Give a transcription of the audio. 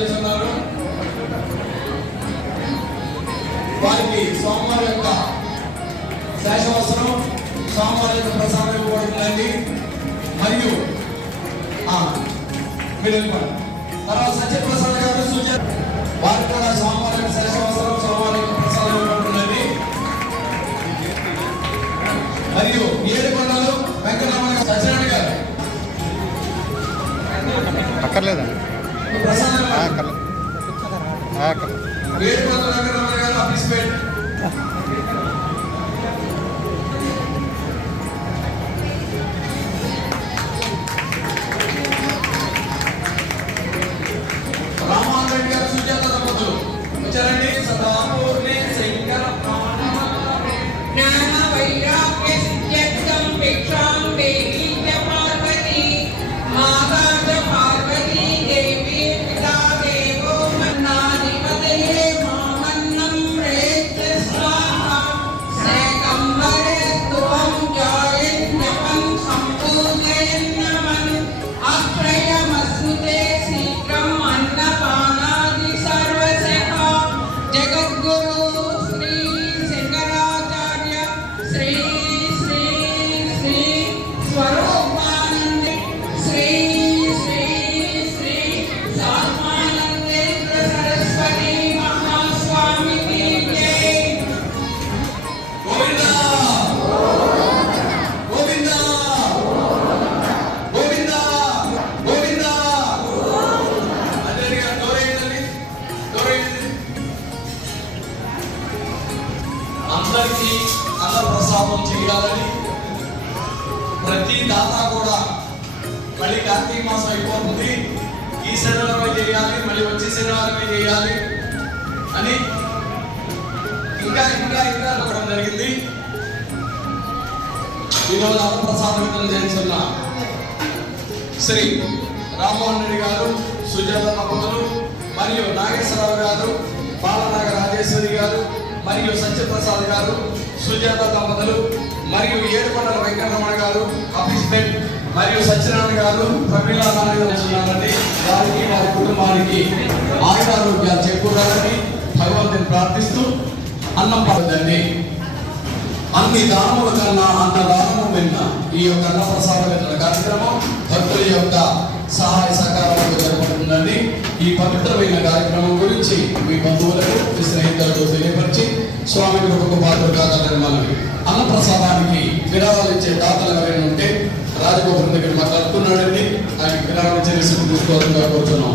చేస్తున్నారు. వారికి సోమవారం యొక్క శేషవసరం సోమవారం యొక్క ప్రసాదం ఇవ్వబడుతుందండి. మరియు మీరు వెళ్ళిపోండి. తర్వాత గారు సూచన వారికి కూడా సోమవారం శేషవసరం సోమవారం యొక్క ప్రసాదం ఇవ్వబడుతుందండి. మరియు ఏడుకొండలు వెంకటరామయ్య సత్యనారాయణ గారు. అక్కర్లేదండి. ప్రసాదం అందరికీ అన్నప్రసాదం చేయాలని ప్రతి దాత కూడా మళ్ళీ కార్తీక మాసం అయిపోతుంది. ఈ శనివారమే చేయాలి మళ్ళీ వచ్చే శనివారమే చేయాలి అని ఇంకా ఇంకా ఇంకా అనుకోవడం జరిగింది. ఈరోజు అన్నప్రసాదం వితరణ చేస్తున్న శ్రీ రామ్మోహన్ రెడ్డి గారు సుజాత దంపతులు మరియు నాగేశ్వరరావు గారు బాలనాగ రాజేశ్వరి గారు మరియు సత్యప్రసాద్ గారు సుజాత దంపతులు మరియు ఏడుకొండల వెంకటరమణ గారు అఫీస్మెంట్ మరియు సత్యనారాయణ గారు ప్రమీలా నారాయణండి వారికి వారి కుటుంబానికి ఆయురారోగ్యాలు చేకూరాలని భగవంతుని ప్రార్థిస్తూ అన్నం పడదండి అన్ని దానముల కన్నా అన్న దానము విన్న ఈ యొక్క అన్నప్రసాద వితరణ కార్యక్రమం భక్తుల యొక్క సహాయ సహకారాలతో జరపబడుతుందండి. ఈ పవిత్రమైన కార్యక్రమం గురించి మీ బంధువులకు విశ్రయ కృపకు పాత్ర అన్నప్రసాదానికి విరాళాలు ఇచ్చే దాతలు ఎవరైనా ఉంటే రాజగోపురం దగ్గర మాట్లాడుతున్నాడండి. ఆయన విరాళం చేసి తీసుకోవాలని కోరుతున్నాం.